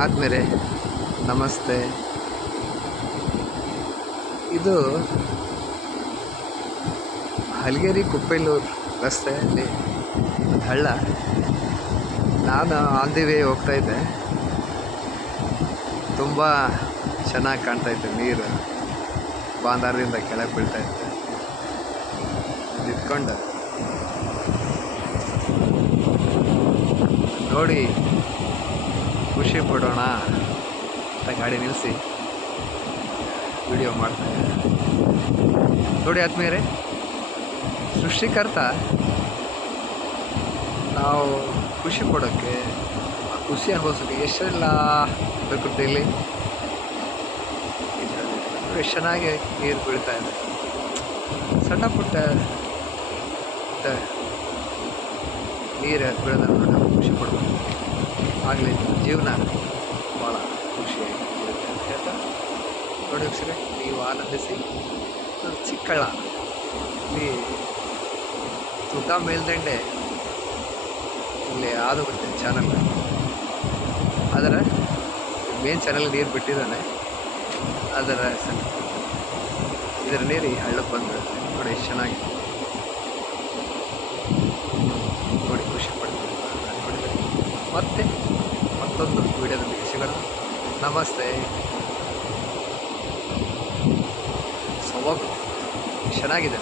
ಆದಮೇಲೆ ನಮಸ್ತೆ. ಇದು ಹಲಗೇರಿ ಕುಪ್ಪೇಲೂರು ರಸ್ತೆಯಲ್ಲಿ ಹಳ್ಳ. ನಾನು ಆನ್ ದಿ ವೇ ಹೋಗ್ತಾಯಿದ್ದೆ. ತುಂಬ ಚೆನ್ನಾಗಿ ಕಾಣ್ತಾಯಿತ್ತು, ನೀರು ಬಾಂದಾರದಿಂದ ಕೆಳಗೆ ಬೀಳ್ತಾಯಿತ್ತು. ನಿಂತ್ಕೊಂಡು ನೋಡಿ ಖುಷಿ ಪಡೋಣ ಅಂತ ಗಾಡಿ ನಿಲ್ಲಿಸಿ ವಿಡಿಯೋ ಮಾಡ್ತಾಯಿದ್ದೆ. ನೋಡಿ ಆದ್ಮೇಲೆ ಸೃಷ್ಟಿಕರ್ತ ನಾವು ಖುಷಿ ಪಡೋಕ್ಕೆ, ಖುಷಿ ಅನುಭವಿಸೋಕ್ಕೆ ಎಷ್ಟೆಲ್ಲ ಪ್ರಕೃತಿಯಲ್ಲಿ ಎಷ್ಟು ಚೆನ್ನಾಗಿ ನೀರು ಬೀಳ್ತಾ ಇದೆ. ಸಣ್ಣ ಪುಟ್ಟ ನೀರು ಬೀಳೋದನ್ನು ನೋಡಿ ನಾವು ಖುಷಿ ಪಡ್ಬೇಕು. ಆಗಲೇ ಜೀವನ ಭಾಳ ಖುಷಿಯಾಗಿ ಇರುತ್ತೆ ಅಂತ ಹೇಳ್ತಾ ನೋಡಿ ವೀಕ್ಷಕರೇ, ನೀವು ಆನಂದಿಸಿ. ಚಿಕ್ಕಳ್ಳ ಇಲ್ಲಿ ತುದ ಮೇಲ್ದಂಡೆ ಇಲ್ಲಿ ಆದು ಬರುತ್ತೆ ಚಾನಲ್. ಅದರ ಮೇನ್ ಚಾನಲ್ ನೀರು ಬಿಟ್ಟಿದ್ದಾನೆ. ಇದರ ನೀರು ಈ ಹಳ್ಳಕ್ಕೆ ಬಂದ್ಬಿಡುತ್ತೆ. ನೋಡಿ ಎಷ್ಟು ಚೆನ್ನಾಗಿ ನೋಡಿ ಖುಷಿ ಪಡ್ತೀವಿ. ನೋಡಿದರೆ ಮತ್ತೆ ಮತ್ತೊಂದು ವಿಡಿಯೋದೊಂದಿಗೆ ಸಿಗೋಣ. ನಮಸ್ತೆ. ಸೊಬಗು ಚೆನ್ನಾಗಿದೆ.